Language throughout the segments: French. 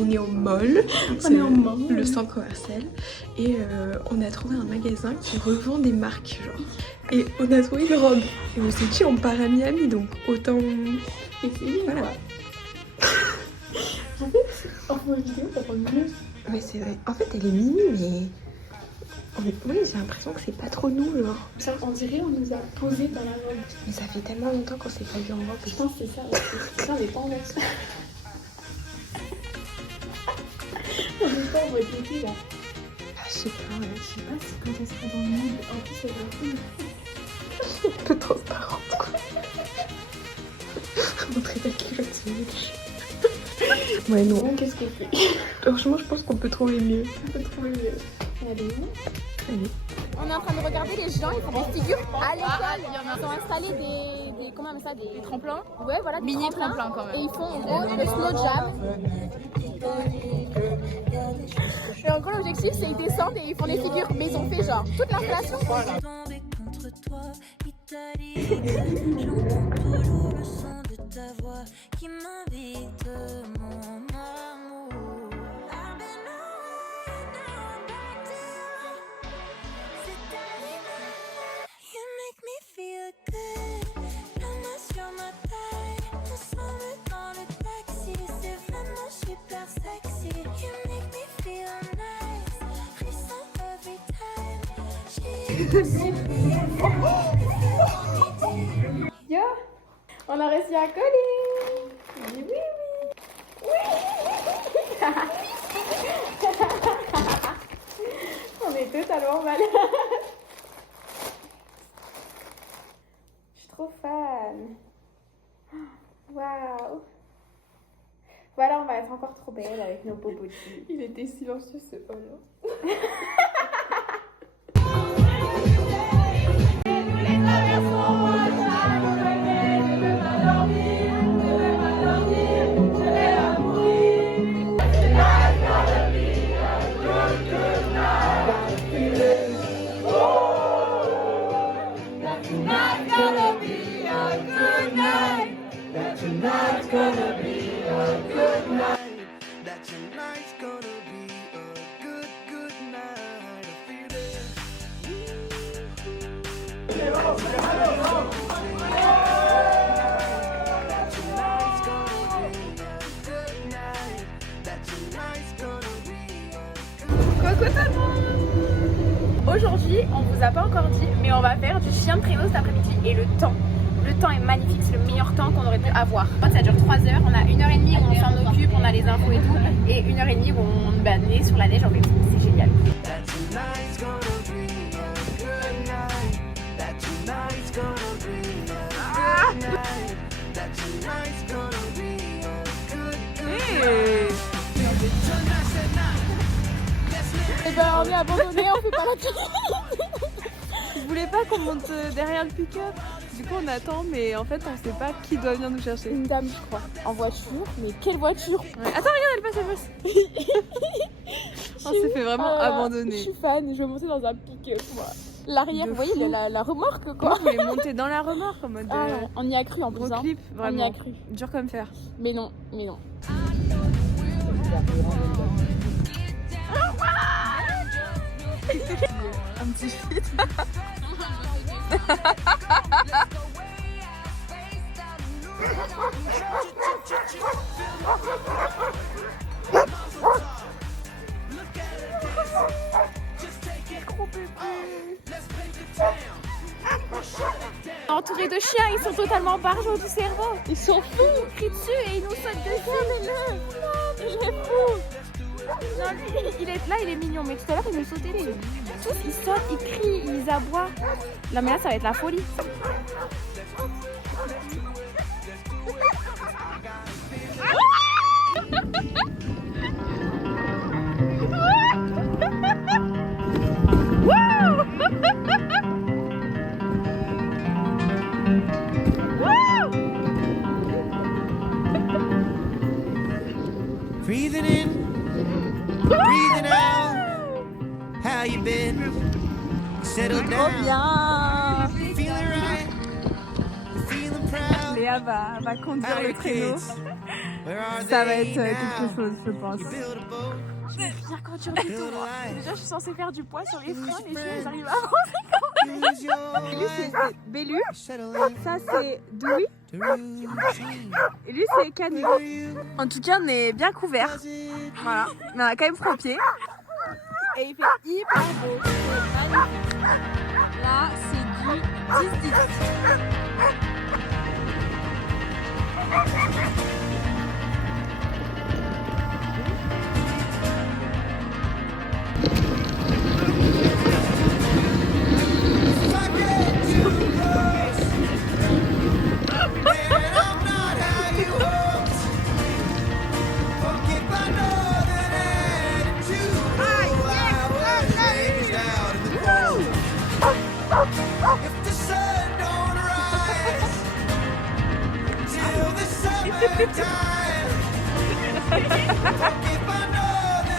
on est au mall, le centre commercial, et on a trouvé un magasin qui revend des marques, genre. Et on a trouvé une robe. Et on s'est dit, on part à Miami, donc autant essayer. Voilà. En vidéo, ça rend mieux. Mais c'est vrai. En fait, elle est mini, mais. Oui, j'ai l'impression que c'est pas trop nous, genre. Ça, on dirait on nous a posé dans la robe. Mais ça fait tellement longtemps qu'on s'est pas vu en robe. Je pense que c'est ça. Ça, on n'est pas en mode. On n'est pas en mode été là. Ah, je sais pas, ouais. Je sais pas si quand on sera dans le monde, en plus, ça va être Un peu transparente, quoi. Montrer ta culotte, c'est nul. Ouais, non. bon. Qu'est-ce qu'on fait? Franchement, je pense qu'on peut trouver mieux. On peut trouver mieux. Allez, Allez. On est en train de regarder les gens, ils font des figures à l'école. Ils ont installé des comment on appelle ça, des tremplins. Ouais, voilà, des mini tremplins tremplins quand même. Et ils font en gros le slow jam. Et en gros l'objectif c'est ils descendent et ils font des figures, mais ils ont fait genre toute l'installation. Toujours le son de ta voix qui m'invite mon amour. I've been away, now I'm back to you. C'est ta lumière. You make me feel good. La main sur ma taille, ensemble dans le taxi. C'est vraiment super sexy. You make me feel nice. Frisson every time. Yo, on a réussi à coller. Oui, oui, oui. Oui. On est totalement malades. Je suis trop fan. Waouh. Voilà, on va être encore trop belle avec nos beaux boutis. Il était silencieux ce hall. Aujourd'hui, on vous a pas encore dit, mais on va faire du chien de traîneau cet après-midi. Et le temps est magnifique, c'est le meilleur temps qu'on aurait pu avoir. Ça dure 3 heures, on a 1h30 où on s'en occupe, on a les infos et tout, et 1h30 où on est sur la neige en fait, c'est génial. Et ben on est abandonné, on fait pas la queue. Je voulais pas qu'on monte derrière le pick-up. Du coup on attend, mais en fait on sait pas qui doit venir nous chercher. Une dame je crois, en voiture, mais quelle voiture? Ouais. Attends, regarde, elle passe. On s'est fait vraiment abandonner. Je suis fan, je vais monter dans un pick-up moi. L'arrière, vous voyez, la remorque quoi. Moi, je voulais monter dans la remorque en mode Ah, on y a cru en plus. gros Hein. clip, vraiment. On y a cru. Dur comme fer. Mais non, mais non. Un petit fit. Entourés de chiens, ils sont totalement barjots du cerveau. Ils sont fous, ils crient dessus et ils nous sautent dessus. Mais non, j'ai fou. Non, lui, il est là, il est mignon, mais tout à l'heure il nous sautait dessus. Tous ils sautent, ils crient, ils aboient. Non mais là ça va être la folie. Breathing in, breathing out. How you been? Settle down. Bien. Feeling right, feeling proud. Léa va conduire How le your traîneau. kids? Where are Ça va they être now? quelque chose, je pense. You build a boat, Bien conduire du build tout. a life. Déjà, je suis censée faire du poids sur les freins, les chiens, ils arrivent à Use your Lui, c'est life Bélu. to settle in Ça, c'est Dewey. to routine. Et lui, c'est Canu. Where you En tout cas, on est bien couverts. does it Voilà. Mais on a quand même froid aux pieds. Et il fait hyper beau. C'est magnifique. Là, c'est du 10-10.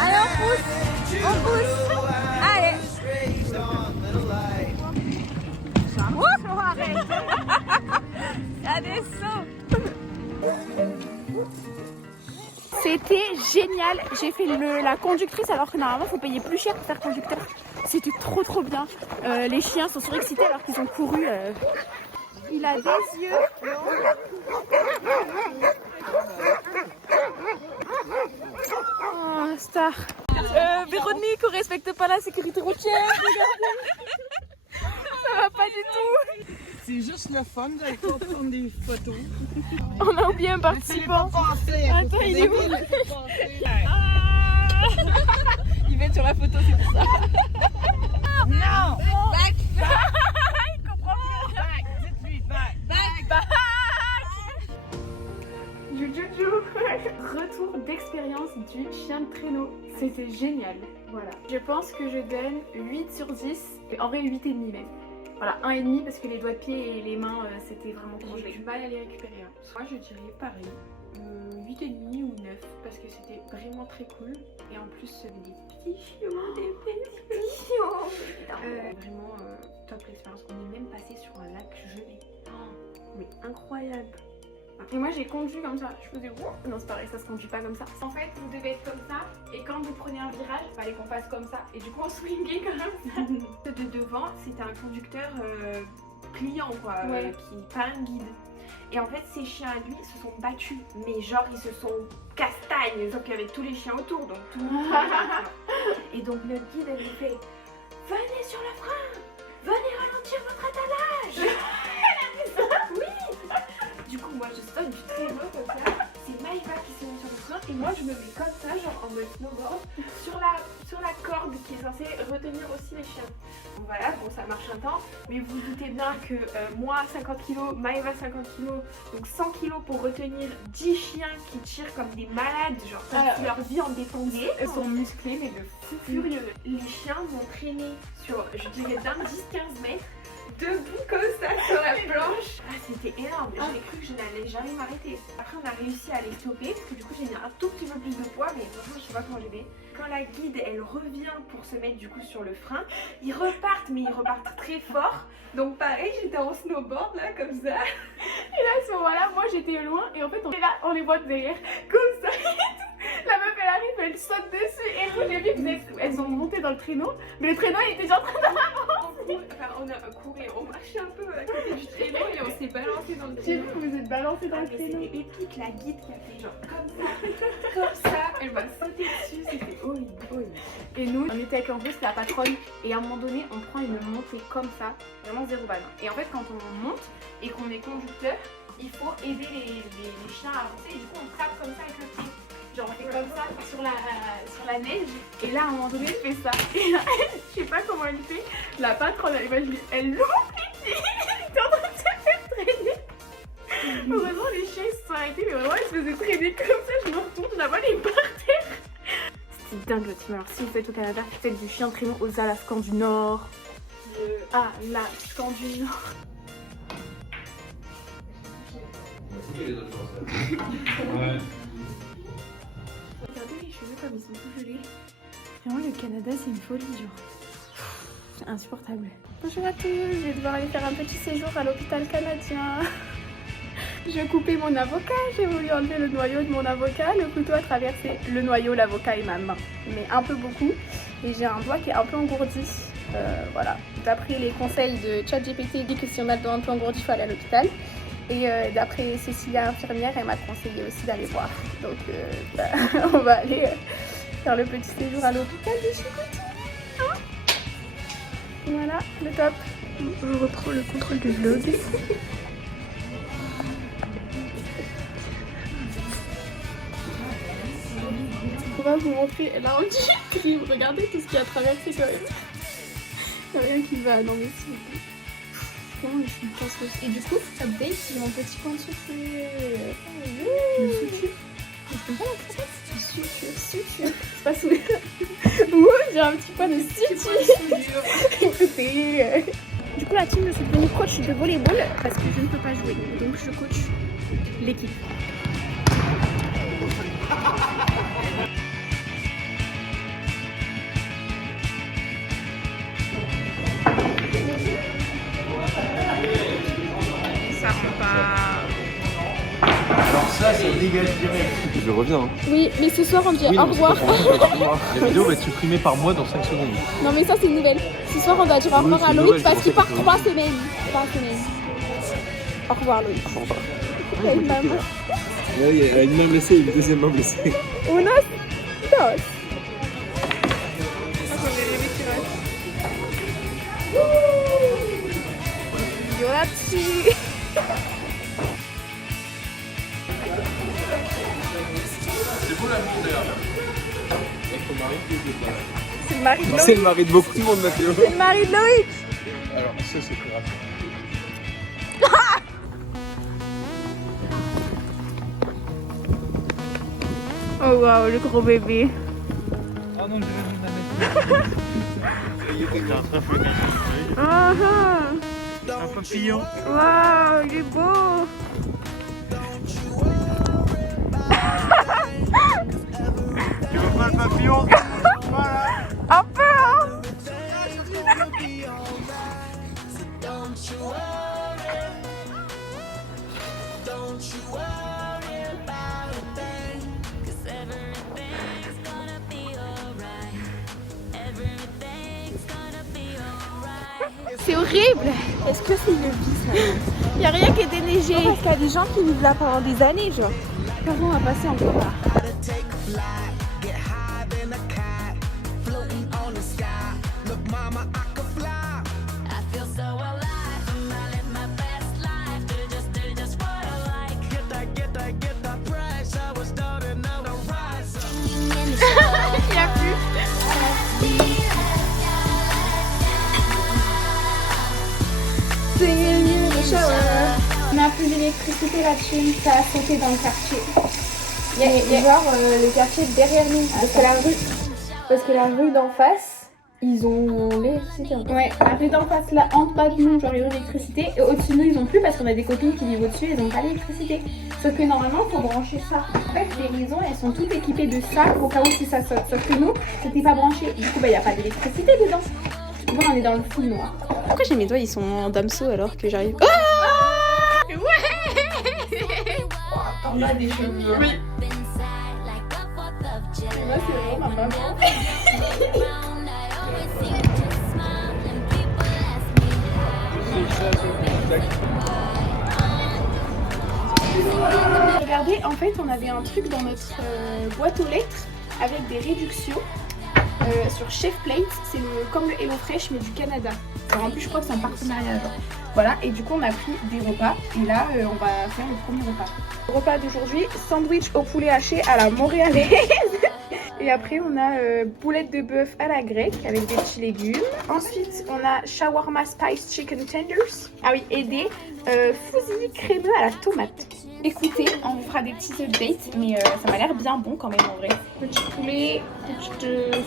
Allez, on pousse. On pousse. Allez. Ouh, arrête. Il y a des sauts. C'était génial. J'ai fait la conductrice alors que normalement faut payer plus cher pour faire conducteur. C'était trop bien. Les chiens sont surexcités alors qu'ils ont couru. Il a des yeux. Oh, star. Véronique, on respecte pas la sécurité routière. Regardez. Ça va pas du tout. C'est juste le fun de prendre des photos. On a oublié un participant. Attends, il est où? Il va être sur la photo, c'est pour ça. Non! Back. Il comprend plus. Back! Dites-lui back! Back. Retour d'expérience du chien de traîneau. C'était génial. Voilà. Je pense que je donne 8 sur 10. En vrai, 8,5 même. Voilà, 1,5 parce que les doigts de pied et les mains, c'était vraiment congelé. J'ai du mal à les récupérer. Moi, je dirais pareil. 8,5 ou 9 parce que c'était vraiment très cool. Et en plus, des petits chiots, des petits chiots. Vraiment top l'expérience. On est même passé sur un lac gelé. Oh, mais incroyable. Et moi j'ai conduit comme ça, je faisais ouh. Non c'est pareil, ça se conduit pas comme ça. En fait vous devez être comme ça et quand vous prenez un virage, il fallait qu'on fasse comme ça. Et du coup on swingait comme ça. De devant c'était un conducteur client quoi, qui pas un guide. Et en fait ces chiens à lui se sont battus, mais genre ils se sont castagnes, sauf qu'il y avait tous les chiens autour donc tout le monde. Et donc le guide elle lui fait venez sur le frein, venez ralentir votre attelage. Elle a fait ça, oui. Du coup, moi je sonne du traîneau comme ça. C'est Maïva qui se met sur le frein et moi je me mets comme ça, genre en mode snowboard, sur la corde qui est censée retenir aussi les chiens. Donc voilà, bon ça marche un temps, mais vous vous doutez bien que moi 50 kg, Maïva 50 kg, donc 100 kg pour retenir 10 chiens qui tirent comme des malades, genre comme si leur vie en dépendait. Elles sont musclées mais de fou furieux. Les chiens m'ont traîné sur, je dirais bien 10-15 mètres. Debout comme ça sur la planche. Ah c'était énorme, j'ai cru que je n'allais jamais m'arrêter. Après on a réussi à les stopper parce que du coup j'ai mis un tout petit peu plus de poids mais franchement je sais pas comment j'ai fait. Quand la guide elle revient pour se mettre du coup sur le frein, ils repartent mais ils repartent très fort. Donc pareil j'étais en snowboard là comme ça. Et là à ce moment là moi j'étais loin et en fait on est là, on les voit de derrière comme ça et tout. La meuf elle arrive, elle saute dessus et nous j'ai vu qu'elles ont monté dans le traîneau mais le traîneau il était déjà en train d'avancer. Enfin on a couru, on marchait un peu à côté du traîneau et on s'est balancé dans le traîneau. J'ai vu que vous êtes balancé dans le traîneau. C'était épique, la guide qui a fait genre comme ça, elle m'a sauté dessus, c'était horrible. Et nous on était avec en plus la patronne et à un moment donné on prend une montée comme ça, vraiment zéro balle. Et en fait quand on monte et qu'on est conducteur, il faut aider les chiens à avancer et du coup on frappe comme ça avec le pied. Genre on fait comme ça sur la neige et là à un moment donné elle fait ça et là je sais pas comment elle fait, la patronne elle loupe les pieds, elle est en train de se faire traîner. Heureusement les chiens ils se sont arrêtés mais vraiment ils se faisaient traîner comme ça, je me retourne, je la vois les par terre. C'était dingue le team. Alors si vous faites au Canada, faites du chien de traîneau aux Alaskans du Nord. Alaskans du Nord. Ouais. Regardez les cheveux comme ils sont tout gelés. Vraiment le Canada c'est une folie genre. C'est insupportable. Bonjour à tous, je vais devoir aller faire un petit séjour à l'hôpital canadien. Je coupais mon avocat, j'ai voulu enlever le noyau de mon avocat. Le couteau a traversé le noyau, l'avocat et ma main, mais un peu beaucoup. Et j'ai un doigt qui est un peu engourdi. Voilà. D'après les conseils de ChatGPT, il dit que si on a le doigt un peu engourdi, il faut aller à l'hôpital. Et d'après Cécilia, infirmière, elle m'a conseillé aussi d'aller voir. Donc on va aller faire le petit séjour à l'hôpital de Chicoutimi. Hein, voilà, le top. Je reprends le contrôle du vlog. On va vous montrer la crime. Regardez tout ce qui a traversé quand même. Il n'y a rien qui va, non mais s'il vous plaît. Comment je suis chanceuse. Et du coup, update, j'ai mon petit point de suture. Une suture. Est-ce que pas la crevette? Suture. C'est pas souillure. Ouh, j'ai un petit point de suture. Écoutez. Du coup, la team, je suis devenue coach de volleyball parce que je ne peux pas jouer. Donc, je coach l'équipe. Ça rend pas. Alors ça, c'est dégage direct. Je reviens. Hein. Oui, mais ce soir, on dit au revoir. La vidéo va être supprimée par mois dans 5 secondes. Non, mais ça, c'est une nouvelle. Ce soir, on doit dire au revoir à Loïc parce qu'il part 3 semaines. 3 semaines. Au revoir, Loïc. Au revoir. Il a une maman. Ouais, il y a une main blessée et une deuxième main blessée. Unos dos. Grazie. C'est le mari de Loïc. C'est le mari de beaucoup de monde, Mathéo. C'est le mari de Loïc. Alors, ça, c'est plus grave. Oh waouh, le gros bébé. Oh non, je vais mettre la mettre. Ah Un papillon. waouh, il est beau. Tu veux pas le papillon? Voilà. Un peu, hein. C'est horrible. Est-ce que c'est une vie, ça? Il n'y a rien qui est déneigé. Parce qu'il y a des gens qui vivent là pendant des années, genre. Comment on va passer encore là? Il n'y a plus. On n'a plus d'électricité là-dessus, ça a sauté dans le quartier. Il y a genre le quartier derrière nous, parce que la rue d'en face, ils ont l'électricité. Ouais, la rue d'en face là, en bas de nous, genre ils ont l'électricité, et au-dessus de nous ils ont plus parce qu'on a des copines qui vivent au-dessus, ils ont pas l'électricité. Sauf que normalement il faut brancher ça. En fait les maisons elles sont toutes équipées de ça au cas où si ça saute. Sauf que nous, c'était pas branché. Du coup bah il n'y a pas d'électricité dedans. Du coup on est dans le full noir. Pourquoi j'ai mes doigts ils sont en damso alors que j'arrive. Oh on a des cheveux. Oui. Moi, c'est vraiment ma maman. Regardez, en fait, on avait un truc dans notre boîte aux lettres avec des réductions sur Chef Plate. C'est comme le HelloFresh mais du Canada. Alors, en plus, je crois que c'est un partenariat. Genre. Voilà, et du coup, on a pris des repas. Et là, on va faire le premier repas. Le repas d'aujourd'hui, sandwich au poulet haché à la montréalaise. Et après, on a boulettes de bœuf à la grecque avec des petits légumes. Ensuite, on a shawarma spice chicken tenders. Ah oui, et des fusils crémeux à la tomate. Écoutez, on vous fera des petits updates, mais ça m'a l'air bien bon quand même en vrai. Petit poulet, petite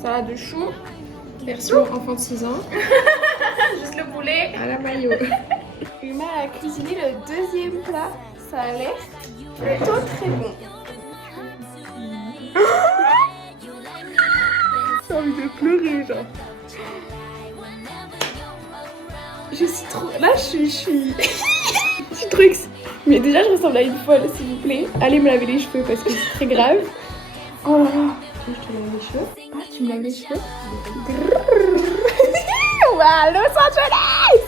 salade de choux. Version enfant de 6 ans. Juste le poulet. À la maillot. Uma a cuisiné le deuxième plat. Ça a l'air plutôt très bon. J'ai envie de pleurer, genre. Je suis trop... Là, je suis... je suis trop excitée. Mais déjà, je ressemble à une folle, s'il vous plaît. Allez me laver les cheveux parce que c'est très grave. Oh là là. Je te lave les cheveux. Ah, tu me laves les cheveux. On va à Los Angeles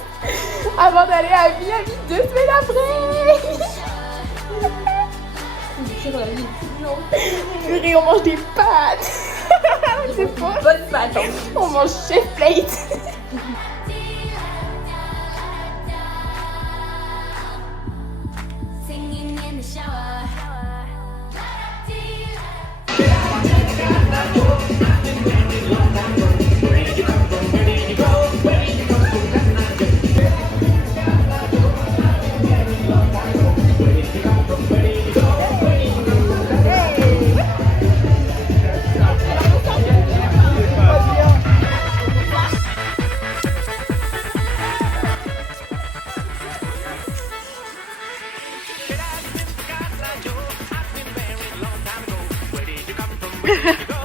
avant d'aller à Miami 2 semaines après. Purée, on mange des pâtes. C'est faux. Bonne pâte. On mange chef plate. Singing in the shower. Where did you come from?